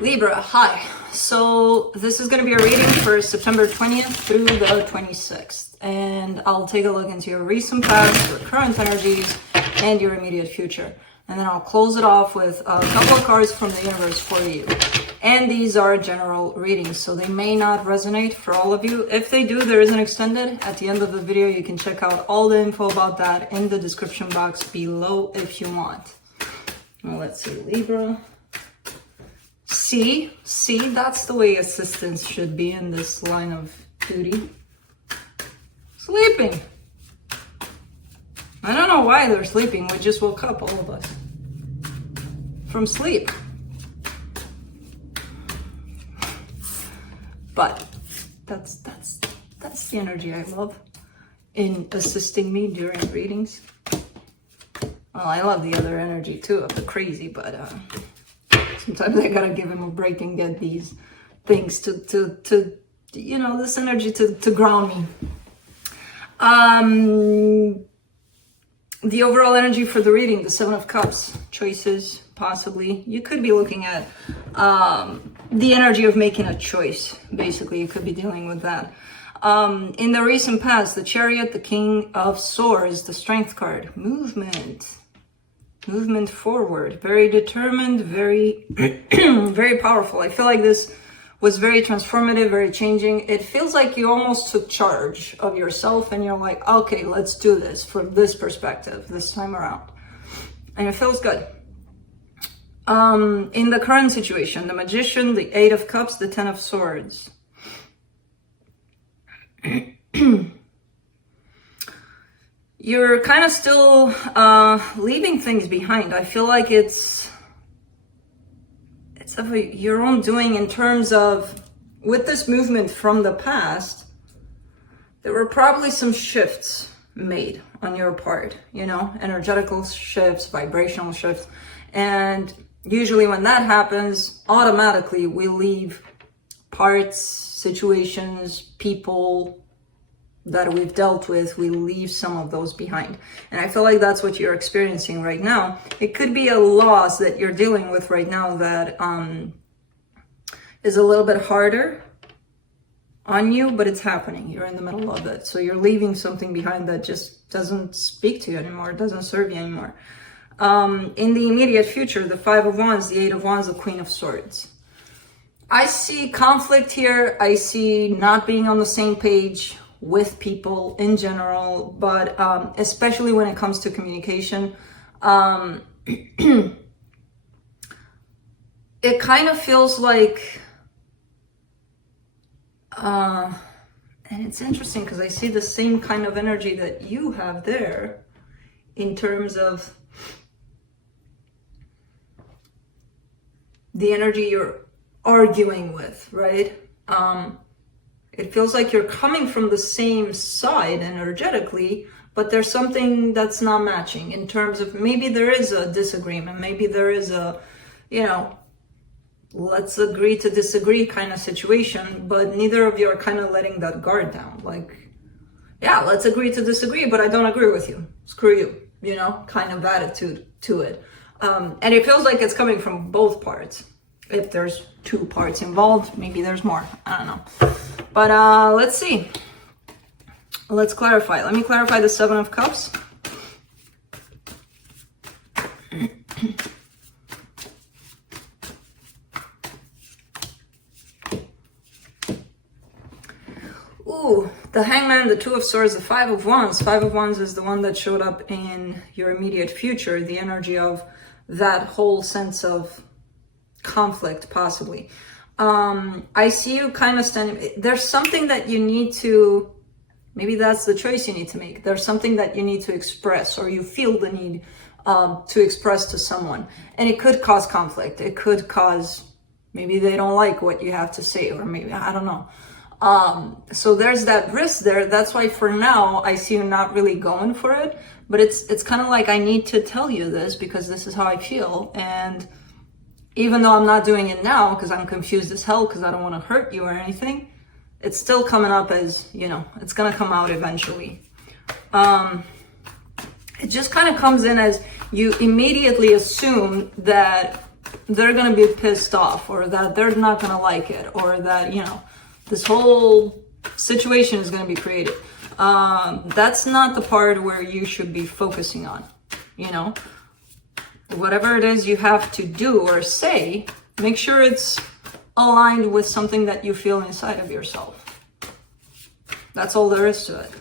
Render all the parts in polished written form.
Libra, hi. So this is going to be a reading for September 20th through the 26th. And I'll take a look into your recent past, your current energies, and your immediate future. And then I'll close it off with a couple of cards from the universe for you. And these are general readings, so they may not resonate for all of you. If they do, there is an extended. At the end of the video, you can check out all the info about that in the description box below if you want. Well, let's see, Libra. See, that's the way assistants should be in this line of duty. Sleeping. I don't know why they're sleeping. We just woke up, all of us, from sleep. But that's the energy I love in assisting me during readings. Well, I love the other energy too of the crazy, but sometimes I gotta give him a break and get these things to you know, this energy to ground me. The overall energy for the reading, the Seven of Cups, choices, possibly. You could be looking at the energy of making a choice. Basically, you could be dealing with that. In the recent past, the Chariot, the King of Swords, the Strength card, movement forward, very determined, very, very powerful. I feel like this was very transformative, very changing. It feels like you almost took charge of yourself and you're like, okay, let's do this from this perspective this time around. And it feels good. In the current situation, the Magician, the Eight of Cups, the Ten of Swords. You're kind of still leaving things behind. I feel like it's of your own doing in terms of, with this movement from the past, there were probably some shifts made on your part, you know, energetical shifts, vibrational shifts. And usually when that happens, automatically we leave parts, situations, people that we've dealt with, we leave some of those behind. And I feel like that's what you're experiencing right now. It could be a loss that you're dealing with right now that is a little bit harder on you, but it's happening. You're in the middle of it. So you're leaving something behind that just doesn't speak to you anymore, doesn't serve you anymore. In the immediate future, the Five of Wands, the Eight of Wands, the Queen of Swords. I see conflict here. I see not being on the same page with people in general, but especially when it comes to communication. It kind of feels like, and it's interesting because I see the same kind of energy that you have there in terms of the energy you're arguing with, right? It feels like you're coming from the same side energetically, but there's something that's not matching in terms of, maybe there is a disagreement, maybe there is a, you know, let's agree to disagree kind of situation, but neither of you are kind of letting that guard down. Like, yeah, let's agree to disagree, but I don't agree with you. Screw you, you know, kind of attitude to it. And it feels like it's coming from both parts. If there's two parts involved, maybe there's more. I don't know. But let's see. Let's clarify. Let me clarify the Seven of Cups. Ooh, the Hangman, the Two of Swords, the Five of Wands. Five of Wands is the one that showed up in your immediate future. The energy of that whole sense of conflict, possibly. I see you kind of standing, there's something that you need to, maybe that's the choice you need to make. There's something that you need to express, or you feel the need to express to someone. And it could cause conflict. It could cause, maybe they don't like what you have to say, or maybe, I don't know. So there's that risk there. That's why for now, I see you not really going for it. But it's kind of like, I need to tell you this because this is how I feel. And even though I'm not doing it now because I'm confused as hell because I don't want to hurt you or anything, it's still coming up as, you know, it's going to come out eventually. It just kind of comes in as you immediately assume that they're gonna be pissed off, or that they're not gonna like it, or that, you know, this whole situation is gonna be created. That's not the part where you should be focusing on, you know. Whatever it is you have to do or say, make sure it's aligned with something that you feel inside of yourself. That's all there is to it.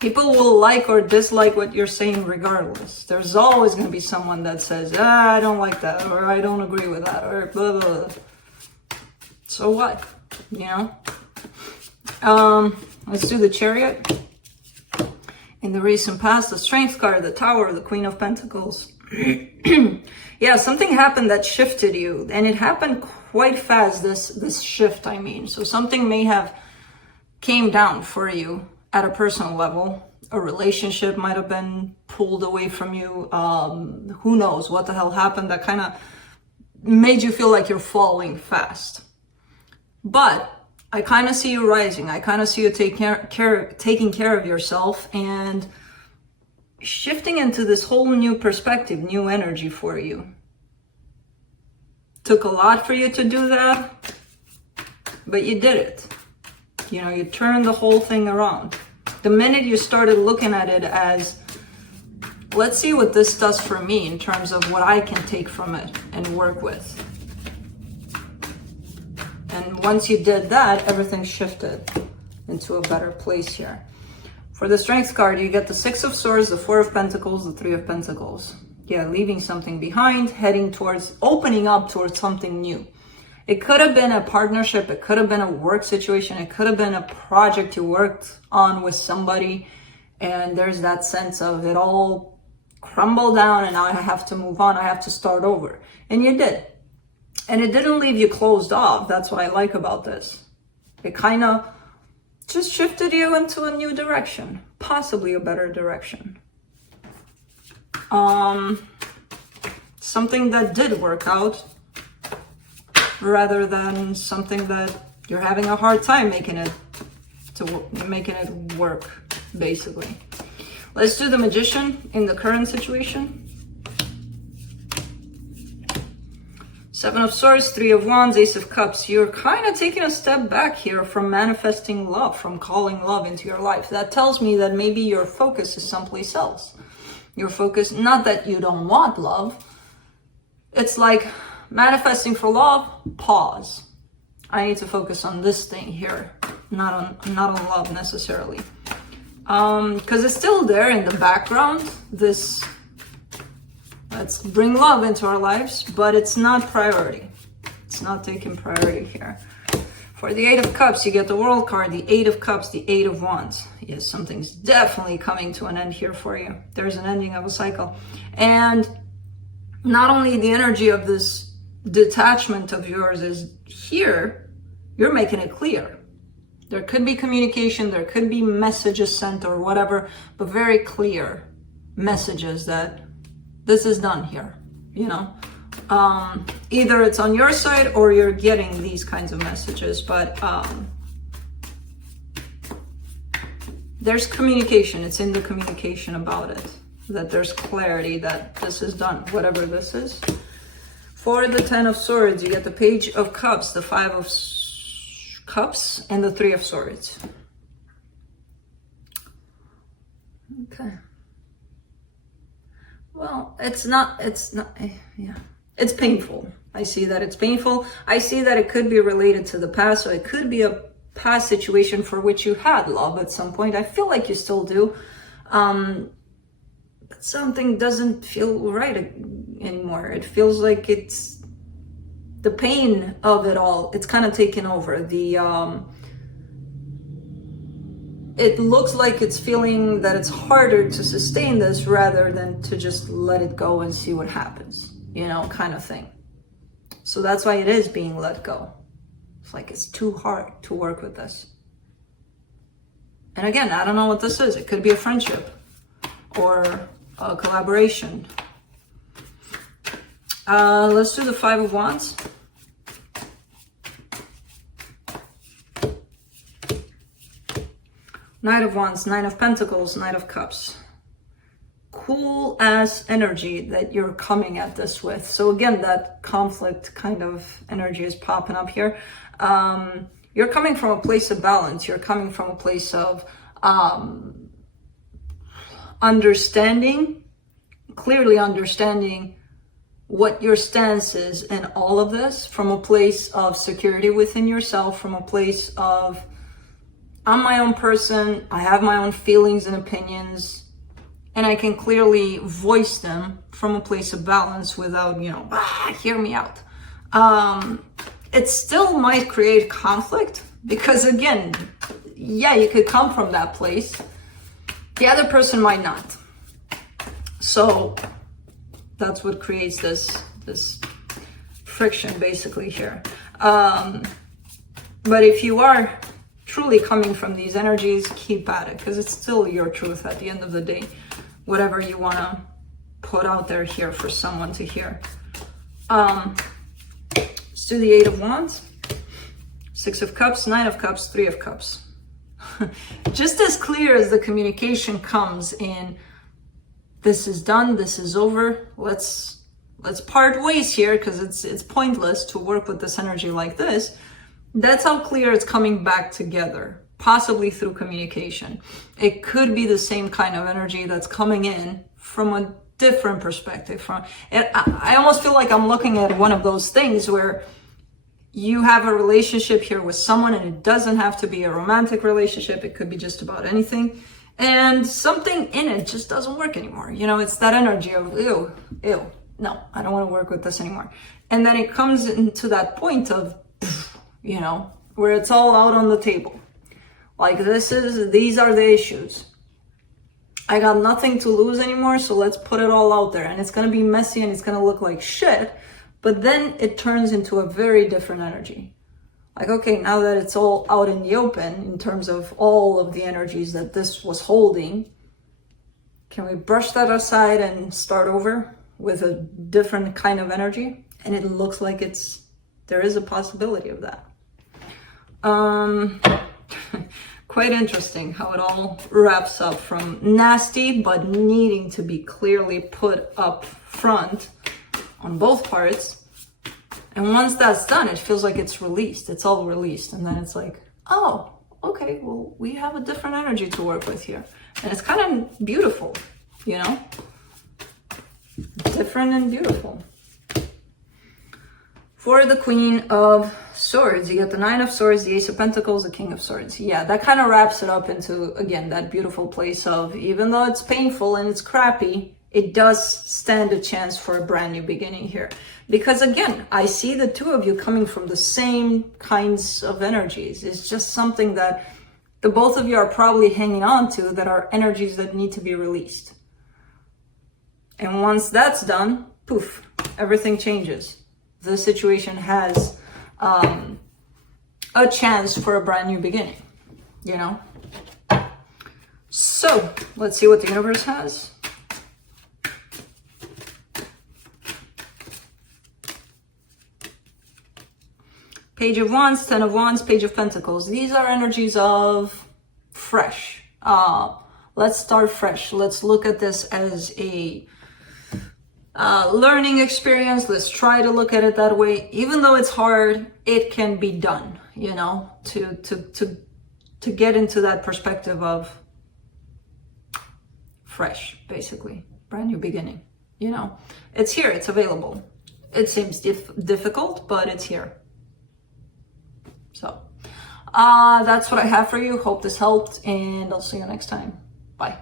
People will like or dislike what you're saying regardless. There's always going to be someone that says, I don't like that, or I don't agree with that, or blah, blah, blah. So what? You know? Let's do the Chariot. In the recent past, the Strength card, the Tower, the Queen of Pentacles. Yeah, something happened that shifted you, and it happened quite fast, this shift, I mean. So something may have came down for you at a personal level. A relationship might have been pulled away from you. Who knows what the hell happened that kind of made you feel like you're falling fast. But I kind of see you rising. I kind of see you taking care of yourself and shifting into this whole new perspective, new energy for you. Took a lot for you to do that, but you did it. You know, you turned the whole thing around. The minute you started looking at it as, let's see what this does for me in terms of what I can take from it and work with. And once you did that, everything shifted into a better place here. For the Strength card, you get the Six of Swords, the Four of Pentacles, the Three of Pentacles. Yeah, leaving something behind, heading towards, opening up towards something new. It could have been a partnership, it could have been a work situation, it could have been a project you worked on with somebody, and there's that sense of it all crumbled down and now I have to move on, I have to start over. And you did. And it didn't leave you closed off. That's what I like about this. It kind of just shifted you into a new direction, possibly a better direction. Something that did work out, rather than something that you're having a hard time making it work, basically. Let's do the Magician in the current situation. Seven of Swords, Three of Wands, Ace of Cups. You're kind of taking a step back here from manifesting love, from calling love into your life. That tells me that maybe your focus is someplace else. Your focus, not that you don't want love. It's like manifesting for love, pause. I need to focus on this thing here, not on love necessarily. Because it's still there in the background, this, let's bring love into our lives, but it's not priority. It's not taking priority here. For the Eight of Cups, you get the World card, the Eight of Cups, the Eight of Wands. Yes, something's definitely coming to an end here for you. There's an ending of a cycle. And not only the energy of this detachment of yours is here, you're making it clear. There could be communication, there could be messages sent or whatever, but very clear messages that this is done here, you know. Either it's on your side or you're getting these kinds of messages, but there's communication. It's in the communication about it, that there's clarity that this is done, whatever this is. For the Ten of Swords, you get the Page of Cups, the Five of Cups, and the Three of Swords. Okay. Well, it's painful. I see that it's painful. I see that it could be related to the past, so it could be a past situation for which you had love at some point. I feel like you still do. But something doesn't feel right anymore. It feels like it's the pain of it all. It's kind of taken over. It looks like it's feeling that it's harder to sustain this rather than to just let it go and see what happens, you know, kind of thing. So that's why it is being let go. It's like it's too hard to work with this. And again, I don't know what this is. It could be a friendship or a collaboration. Let's do the Five of Wands. Knight of Wands, Nine of Pentacles, Knight of Cups. cool ass energy that you're coming at this with. So again, that conflict kind of energy is popping up here. You're coming from a place of balance. You're coming from a place of understanding, clearly understanding what your stance is in all of this, from a place of security within yourself, from a place of, I'm my own person, I have my own feelings and opinions, and I can clearly voice them from a place of balance without, hear me out. It still might create conflict because, again, yeah, you could come from that place. The other person might not. So that's what creates this friction basically here. But if you are truly coming from these energies, keep at it, because it's still your truth at the end of the day. Whatever you want to put out there here for someone to hear. Let's do the 8 of Wands, 6 of Cups, 9 of Cups, 3 of Cups. Just as clear as the communication comes in, this is done, this is over, let's part ways here, because it's pointless to work with this energy like this. That's how clear it's coming back together, possibly through communication. It could be the same kind of energy that's coming in from a different perspective. I almost feel like I'm looking at one of those things where you have a relationship here with someone, and it doesn't have to be a romantic relationship. It could be just about anything. And something in it just doesn't work anymore. It's that energy of, ew, no, I don't want to work with this anymore. And then it comes into that point of, where it's all out on the table. Like, these are the issues. I got nothing to lose anymore, so let's put it all out there. And it's going to be messy and it's going to look like shit. But then it turns into a very different energy. Like, okay, now that it's all out in the open, in terms of all of the energies that this was holding, can we brush that aside and start over with a different kind of energy? And it looks like there is a possibility of that. Quite interesting how it all wraps up, from nasty but needing to be clearly put up front on both parts. And once that's done, it feels like it's released. It's all released. And then it's like, oh, okay, well, we have a different energy to work with here. And it's kind of beautiful, different and beautiful. For the Queen of Swords, you get the 9 of Swords, the Ace of Pentacles, the King of Swords. Yeah, that kind of wraps it up into, again, that beautiful place of, even though it's painful and it's crappy, it does stand a chance for a brand new beginning here. Because again, I see the two of you coming from the same kinds of energies. It's just something that the both of you are probably hanging on to, that are energies that need to be released. And once that's done, poof, everything changes. The situation has a chance for a brand new beginning, So let's see what the universe has. Page of Wands, 10 of Wands, Page of Pentacles. These are energies of fresh. Let's start fresh. Let's look at this as a learning experience. Let's try to look at it that way. Even though it's hard, it can be done, to get into that perspective of fresh, basically, brand new beginning. It's here, it's available. It seems difficult, but it's here. So that's what I have for you. Hope this helped, and I'll see you next time. Bye.